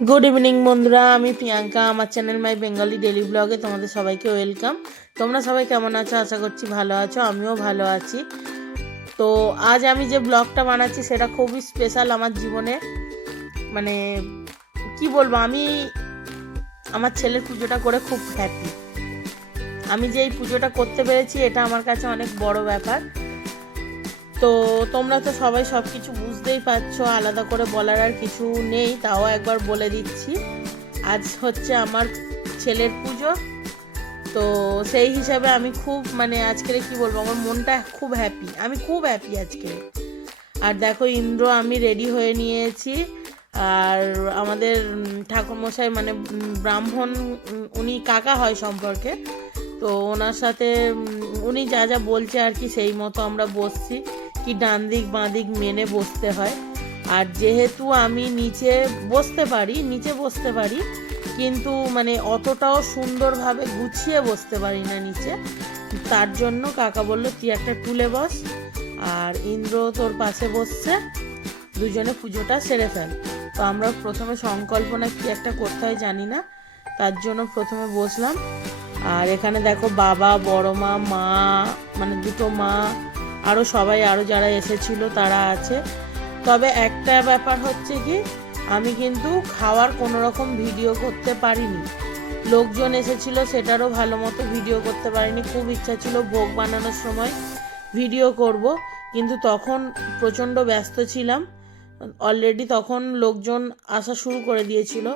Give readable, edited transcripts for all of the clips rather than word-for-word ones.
Good evening বন্ধুরা, আমি প্রিয়াঙ্কা। আমার চ্যানেল মাই বেঙ্গলি ডেলি ব্লগে তোমাদের সবাইকে ওয়েলকাম। তোমরা সবাই কেমন আছো? আশা করছি ভালো আছো, আমিও ভালো আছি। তো আজ আমি যে ব্লগটা বানাচ্ছি সেটা খুবই স্পেশাল আমার জীবনে। মানে কি বলবো, আমি আমার ছেলের পুজোটা করে খুব হ্যাপি। আমি যে এই পুজোটা করতে পেরেছি এটা আমার কাছে অনেক বড় ব্যাপার। তো তোমরা তো সবাই সব কিছু বুঝতেই পারছো, আলাদা করে বলার আর কিছু নেই, তাও একবার বলে দিচ্ছি। আজ হচ্ছে আমার ছেলের পুজো। তো সেই হিসাবে আমি খুব আজকে কি বলবো, আমার মনটা খুব হ্যাপি, আমি খুব হ্যাপি আজকে। আর দেখো ইন্দ্র আমি রেডি হয়ে নিয়েছি। আর আমাদের ঠাকুরমশাই ব্রাহ্মণ, উনি কাকা হয় সম্পর্কে। তো ওনার সাথে উনি যা যা বলছে আর কি সেই মতো আমরা বসছি, কি ডান দিক বাঁ দিক মেনে বসতে হয়। আর যেহেতু আমি নিচে বসতে পারি কিন্তু অতটাও সুন্দরভাবে গুছিয়ে বসতে পারি না নিচে। তার জন্য কাকা বলল তুই একটা টুলে বস, আর ইন্দ্র তোর পাশে বসছে, দুজনে পুজোটা সেরে ফেল। তো আমরা প্রথমে সংকল্পনা কি একটা করতে হয় জানি না, তার জন্য প্রথমে বসলাম। আর এখানে দেখো বাবা, বড় মা, দুটো মা, আরও সবাই আরও যারা এসেছিল তারা আছে। তবে একটা ব্যাপার হচ্ছে কি, আমি কিন্তু খাওয়ার কোনো রকম ভিডিও করতে পারিনি। লোকজন এসেছিল সেটারও ভালো মতো ভিডিও করতে পারিনি। খুব ইচ্ছা ছিল ভোগ বানানোর সময় ভিডিও করব, কিন্তু তখন প্রচণ্ড ব্যস্ত ছিলাম। অলরেডি তখন লোকজন আসা শুরু করে দিয়েছিল,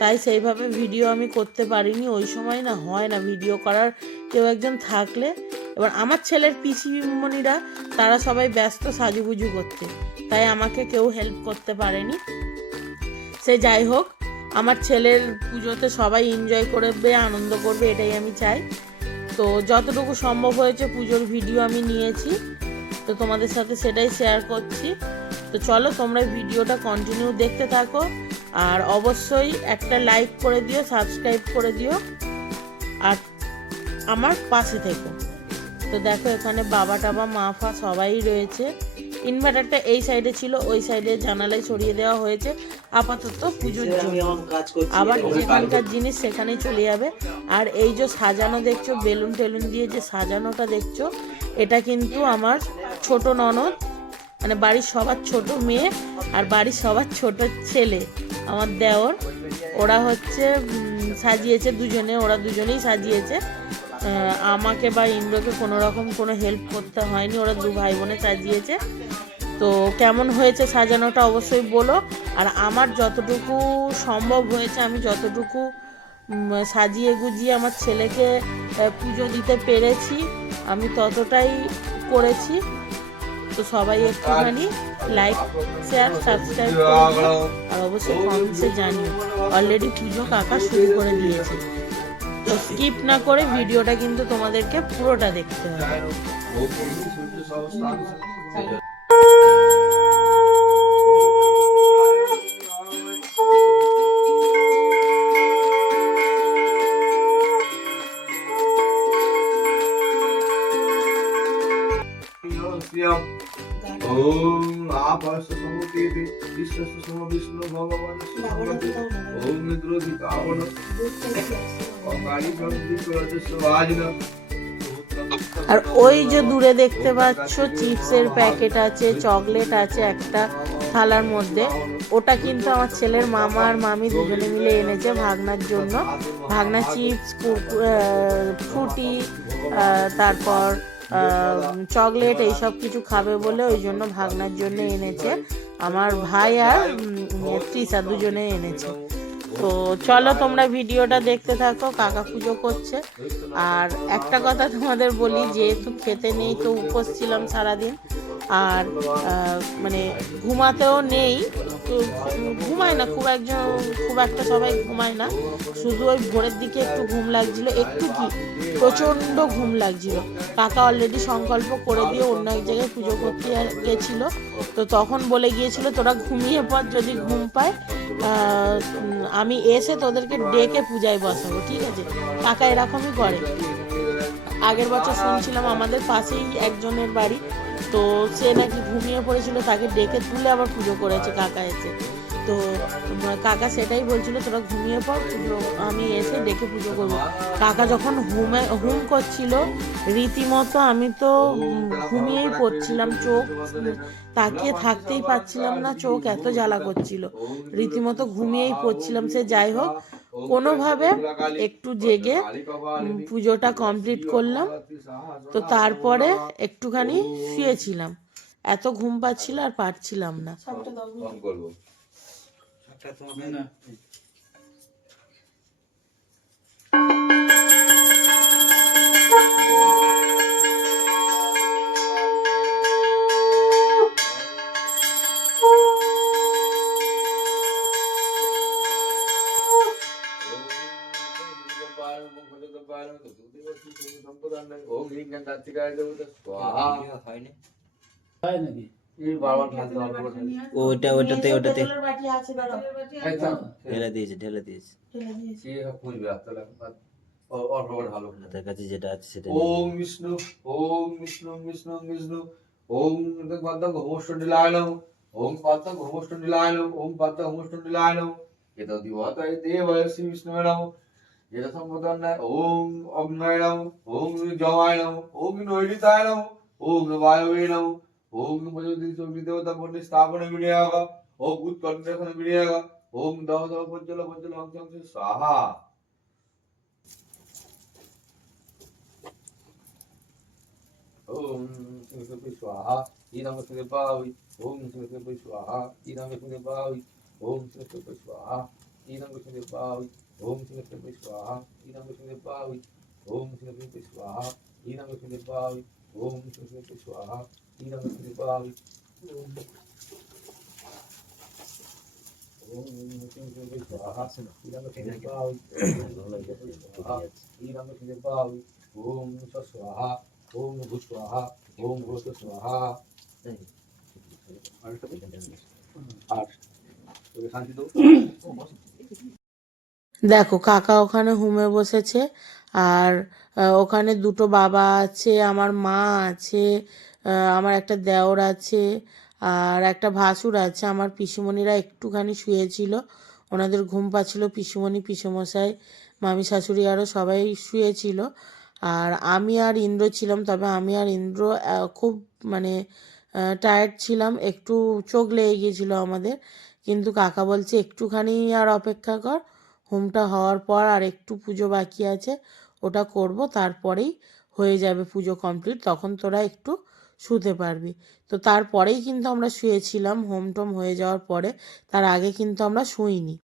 তাই সেইভাবে ভিডিও আমি করতে পারিনি। ওই সময় হয় না ভিডিও করার কেউ একজন থাকলে। এবার আমার ছেলের পিসিমণিরা তারা সবাই ব্যস্ত সাজুগুজু করতে, তাই আমাকে কেউ হেল্প করতে পারেনি। সে যাই হোক, আমার ছেলের পুজোতে সবাই এনজয় করবে, আনন্দ করবে, এটাই আমি চাই। তো যতটুকু সম্ভব হয়েছে পুজোর ভিডিও আমি নিয়েছি, তো তোমাদের সাথে সেটাই শেয়ার করছি। তো চলো তোমরা ভিডিওটা কন্টিনিউ দেখতে থাকো, আর অবশ্যই একটা লাইক করে দিও, সাবস্ক্রাইব করে দিও, আর আমার পাশে থেকো। তো দেখো এখানে বাবা টাবা মা ফা সবাই রয়েছে। ইনভার্টারটা এই সাইডে ছিল, ওই সাইডে জানালায় সরিয়ে দেওয়া হয়েছে আপাতত পুজোর জন্য। আবার যেখানকার জিনিস সেখানেই চলে যাবে। আর এই যে সাজানো দেখছো, বেলুন টেলুন দিয়ে যে সাজানোটা দেখছো, এটা কিন্তু আমার ছোট ননদ, বাড়ির সবার ছোট মেয়ে আর বাড়ির সবার ছোট ছেলে, আমার দেওর, ওরা হচ্ছে সাজিয়েছে দুজনে, ওরা দুজনেই সাজিয়েছে। আমাকে বা ইন্দ্রকে কোনো রকম কোনো হেল্প করতে হয়নি, ওরা দু ভাই বোনে সাজিয়েছে। তো কেমন হয়েছে সাজানোটা অবশ্যই বলো। আর আমার যতটুকু সম্ভব হয়েছে, আমি যতটুকু সাজিয়ে গুজিয়ে আমার ছেলেকে পুজো দিতে পেরেছি, আমি ততটাই করেছি। তো সবাই একটুখানি লাইক, শেয়ার, সাবস্ক্রাইব করে দিও, আর অবশ্যই কমেন্টসে জানিও। অলরেডি পুজো কাকা শুরু করে দিয়েছে, তো স্কিপ না করে ভিডিওটা কিন্তু তোমাদেরকে পুরোটা দেখতে হবে। ओम आपस्य समुकेते विश्वस्य सम विष्णु भगवानस्य ओम निद्रोधिकावन अकाली ब्रह्मति प्रजस्वाजिन। আর ওই যে দূরে দেখতে পাচ্ছ চিপসের প্যাকেট আছে, চকলেট আছে একটা থালার মধ্যে, ওটা কিন্তু আমার ছেলের মামা আর মামি দুজনে মিলে এনেছে ভাগনার জন্য। ভাগনা চিপস, ফ্রুটি, তারপর চকলেট এইসব কিছু খাবে বলে ওই জন্য ভাগনার জন্য এনেছে। আমার ভাই আর তৃষা দুজনে এনেছে। তো চলো তোমরা ভিডিওটা দেখতে থাকো, কাকা পুজো করছে। আর একটা কথা তোমাদের বলি, যেহেতু খেতে নেই তো উপোস ছিলাম সারাদিন, আর ঘুমাতেও নেই, তো ঘুমায় না খুব একটা সবাই ঘুমায় না, শুধু ওই ভোরের দিকে একটু ঘুম লাগছিল, একটু কি প্রচণ্ড ঘুম লাগছিল। কাকা অলরেডি সংকল্প করে দিয়ে অন্য এক জায়গায় পুজো করতে গেছিল, তো তখন বলে গিয়েছিল তোরা ঘুমিয়ে পর, যদি ঘুম পায় আমি এসে তোদেরকে ডেকে পূজায় বসাবো, ঠিক আছে? কাকা এরকমই করে। আগের বছর শুনছিলাম আমাদের পাশেই একজনের বাড়ি, তো সে নাকি ঘুমিয়ে পড়েছিল, তাকে ডেকে তুলে আবার পুজো করেছে কাকা এসে। তো কাকা সেটাই বলছিল তোরা ঘুমিয়ে পড়, পুজো আমি এসে ডেকে পুজো করবো। কাকা যখন হুম করছিল রীতিমতো আমি তো ঘুমিয়েই পড়ছিলাম, চোখ তাকিয়ে থাকতেই পারছিলাম না, চোখ এত জ্বালা করছিল, রীতিমতো ঘুমিয়েই পড়ছিলাম। সে যাই হোক, কোনোভাবে একটু জেগে পুজোটা কমপ্লিট করলাম। তো তারপরে একটুখানি শুয়েছিলাম, এত ঘুম পাচ্ছিল আর পারছিলাম না। ওটাতে বাটি আছে, দাঁড়াও। ঢেলে দিয়েছে হাতের কাছে যেটা আছে সেটা ওম বিষ্ণু ওম বিষ্ণু বিষ্ণু বিষ্ণু ওম পাদ্ম ঘোমষ্টণ্ডীলায় নমঃ ওম পাদ্ম ঘোমষ্টণ্ডীলায় নমঃ ওম পাদ্ম ঘোমষ্টণ্ডীলায় নমঃ এতদ দিবতায় দেবায় শ্রী বিষ্ণুবে নমঃ যেটা সম্পদান্নায় ওম অগ্নয় নমঃ ওম জমায় নমঃ ওম নৈরিতায় নমঃ ওম বায়বে নমঃ ওম প্রজাপতি চক্রী দেবতা পণ্ডিত স্থাপনে বিনিয়োগ ওম উৎকণ্ঠে বিনিয়োগ ওম দহ দহ পঞ্চল পঞ্চল অংশ স্বাহা। Om Sri Swaha, Idam Sri Pavi, Om Sri Swaha, Idam Sri Pavi, Om Sri Swaha, Idam Sri Pavi, Om Sri Swaha, Idam Sri Pavi, Om Sri Swaha, Idam Sri Pavi, Om Sri Swaha, Idam Sri Pavi, Om Sri Swaha, Idam Sri Pavi, Idam Sri Pavi, Om Swaha, ওম ভূস্বাহা ওম ভূত স্বাহা। দেখো কাকা ওখানে হুমে বসেছে, আর ওখানে দুটো বাবা আছে, আমার মা আছে, আমার একটা দেওর আছে, আর একটা ভাসুর আছে। আমার পিসিমণিরা একটুখানি শুয়েছিল, ওনাদের ঘুম পাচ্ছিল, পিসিমণি পিসেমশাই মামি শাশুড়ি আরও সবাই শুয়েছিল। আর আমি আর ইন্দ্র ছিলাম, তবে আমি আর ইন্দ্র খুব মানে টায়ার্ড ছিলাম, একটু চোখ লেগে গিয়েছিল আমাদের। কিন্তু কাকা বলছে একটুখানি আর অপেক্ষা কর, হোমটা হওয়ার পর আর একটু পুজো বাকি আছে, ওটা করব, তারপরেই হয়ে যাবে পুজো কমপ্লিট, তখন তোরা একটু শুতে পারবি। তো তারপরেই কিন্তু আমরা শুয়েছিলাম, হোম টোম হয়ে যাওয়ার পরে, তার আগে কিন্তু আমরা শুইনি।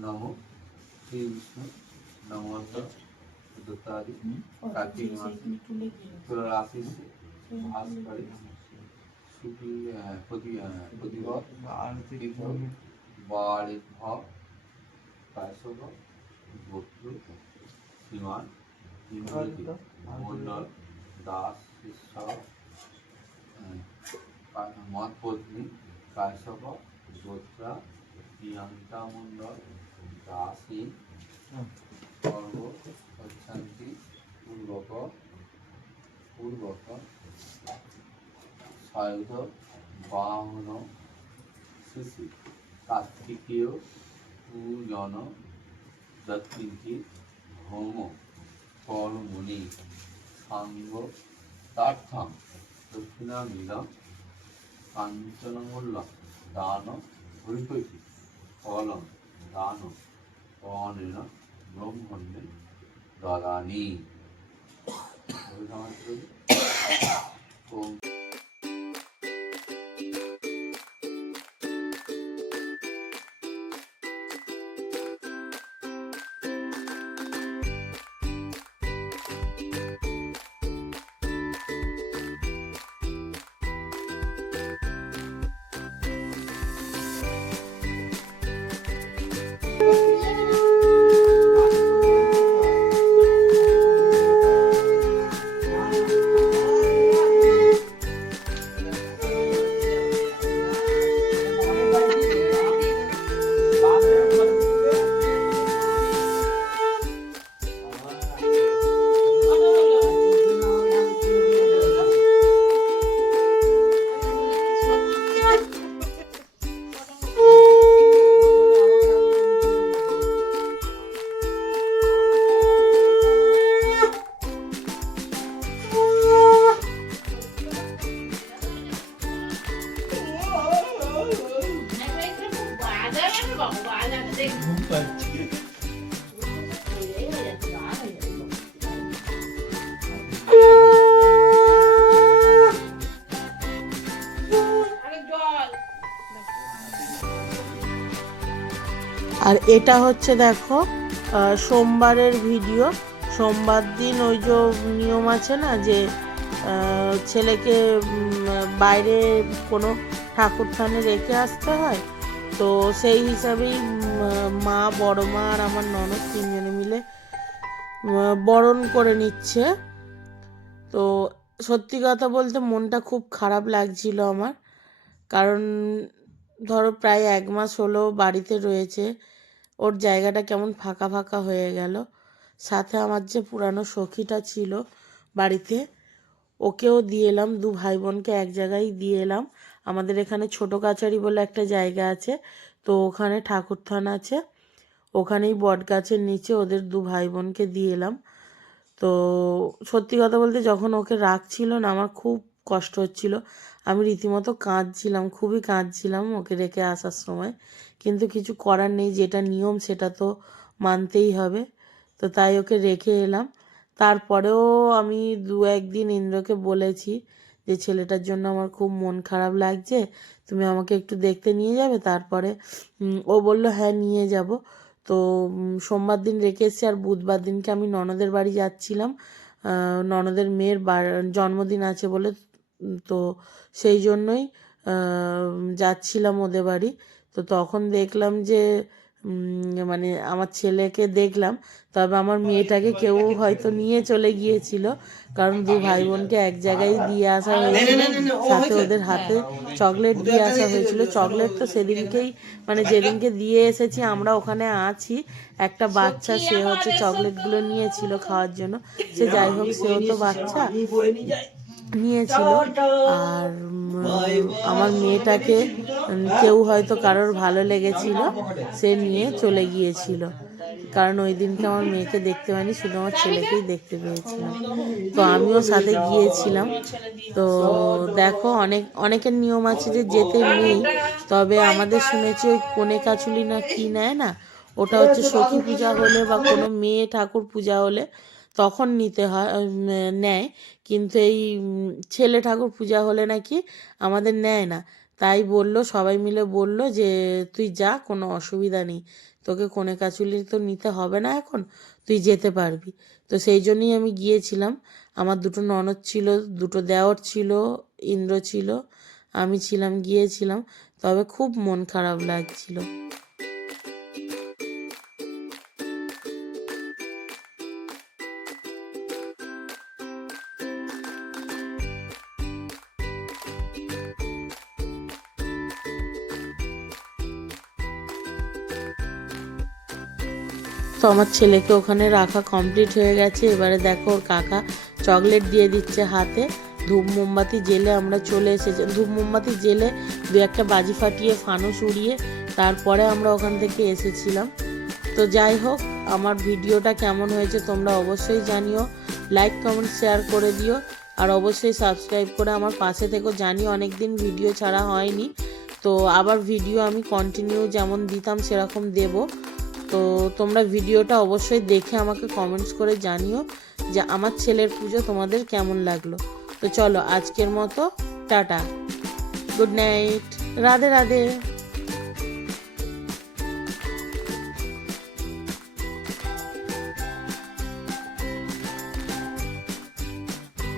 নমো শ্রী বিষ্ণু নমস্ত দত্তাদি কার্তিক মাসে তুলা রাশি ভাস করে প্রতিভা বাড়ি ভাব কাশব গোত্র শ্রীমান ইন্দ্রজিৎ মন্ডল দাস ঈশ্বর মত পত্নী কাশ্যপ গোত্রা প্রিয়াঙ্কা মন্ডল দাসী সর্ব অশান্তি পূর্বক সায়ুধ বাহন শিশু কার্তিকীয় পূজন দক্ষিণী হোম কর্মণি সাঙ্গ তার্থম দক্ষিণামিদম কাঞ্চনমূল্য দান হরিপতি ফলম দান অনেন ব্রহ্মণ্যে দদানি। ওম আর এটা হচ্ছে দেখো সোমবারের ভিডিও। সোমবার দিন ওই যে নিয়ম আছে না যে ছেলেকে বাইরে কোনো ঠাকুর থানে রেখে আসতে হয়, তো সেই হিসাবেই মা, বড় মা আর আমার ননদ তিনজনে মিলে বরণ করে নিচ্ছে। তো সত্যি কথা বলতে মনটা খুব খারাপ লাগছিল আমার, কারণ ধরো প্রায় 1 মাস হলো বাড়িতে রয়েছে, ওর জায়গাটা কেমন ফাঁকা ফাঁকা হয়ে গেল। সাথে আমার যে পুরানো সখীটা ছিল বাড়িতে, ওকেও দিয়ে এলাম, 2 ভাই বোনকে এক জায়গায় দিয়ে এলাম। আমাদের এখানে ছোট কাছারি বলে একটা জায়গা আছে, তো ওখানে ঠাকুর থান আছে, ওখানেই বট গাছের নিচে ওদের 2 ভাই বোনকে দিয়ে এলাম। তো সত্যি কথা বলতে যখন ওকে রাখছিল না, আমার খুব কষ্ট হচ্ছিল, আমি রীতিমতো কাঁদছিলাম, খুবই কাঁদছিলাম ওকে রেখে আসার সময়। কিন্তু কিছু করার নেই, যেটা নিয়ম সেটা তো মানতেই হবে। তো তাই ওকে রেখে এলাম। তারপরেও আমি 2-1 দিন ইন্দ্রকে বলেছি যে ছেলেটার জন্য আমার খুব মন খারাপ লাগছে, তুমি আমাকে একটু দেখতে নিয়ে যাবে। তারপরে ও বলল হ্যাঁ নিয়ে যাব। তো সোমবার দিন রেখে এসেছি, আর বুধবার দিনকে আমি ননদের বাড়ি যাচ্ছিলাম, ননদের মেয়ের জন্মদিন আছে বলে। তো সেই জন্যই যাচ্ছিলাম ওদের বাড়ি। তো তখন দেখলাম যে মানে আমার ছেলেকে দেখলাম, তবে আমার মেয়েটাকে কেউ হয়তো নিয়ে চলে গিয়েছিল, কারণ 2 ভাই বোনকে এক জায়গায় দিয়ে আসা হয়েছিল, সাথে ওদের হাতে চকলেট দিয়ে আসা হয়েছিল। চকলেট তো সেদিনকেই মানে যেদিনকে দিয়ে এসেছি আমরা ওখানে আছি, একটা বাচ্চা সে হচ্ছে চকলেটগুলো নিয়েছিল খাওয়ার জন্য। সে যাই হোক, সেও তো বাচ্চা নিয়েছিল। আর আমার মেয়েটাকে কেউ হয়তো কারোর ভালো লেগেছিল, সে নিয়ে চলে গিয়েছিল, কারণ ওই দিনকে আমার মেয়েকে দেখতে পাইনি, শুধু আমার ছেলেকেই দেখতে পেয়েছিলাম। তো আমিও সাথে গিয়েছিলাম। তো দেখো অনেকের নিয়ম আছে যে যেতে নেই, তবে আমাদের শুনেছি ওই কোণে কাছুলি না কি নেয় না, ওটা হচ্ছে সখী পূজা হলে বা কোনো মেয়ে ঠাকুর পূজা হলে তখন নিতে হয়, নেয়। কিন্তু এই ছেলে ঠাকুর পূজা হলে নাকি আমাদের নেয় না। তাই বলল, সবাই মিলে বলল যে তুই যা, কোনো অসুবিধা নেই, তোকে কনে কাচুলি তো নিতে হবে না এখন, তুই যেতে পারবি। তো সেই জন্যই আমি গিয়েছিলাম। আমার দুটো ননদ ছিল, দুটো দেওর ছিল, ইন্দ্র ছিল, আমি ছিলাম, গিয়েছিলাম। তবে খুব মন খারাপ লাগছিল। তো আমার ছেলেকে ওখানে রাখা কমপ্লিট হয়ে গেছে। এবারে দেখো ওর কাকা চকলেট দিয়ে দিচ্ছে হাতে। ধূপ মোমবাতি জেলে আমরা চলে এসেছি, ধূপ মোমবাতি জেলে দু একটা বাজি ফাটিয়ে ফানুস উড়িয়ে তারপরে আমরা ওখান থেকে এসেছিলাম। তো যাই হোক, আমার ভিডিওটা কেমন হয়েছে তোমরা অবশ্যই জানিও, লাইক কমেন্ট শেয়ার করে দিও, আর অবশ্যই সাবস্ক্রাইব করে আমার পাশে থেকো। জানি অনেক দিন ভিডিও ছাড়া হয়নি, তো আবার ভিডিও আমি কন্টিনিউ যেমন দিতাম সেরকম দেব। তো তোমরা ভিডিওটা অবশ্যই দেখে আমাকে কমেন্টস করে জানিও যে আমার ছেলের পুজো তোমাদের কেমন লাগলো। তো চলো আজকের মতো tata, good night, Radhe Radhe.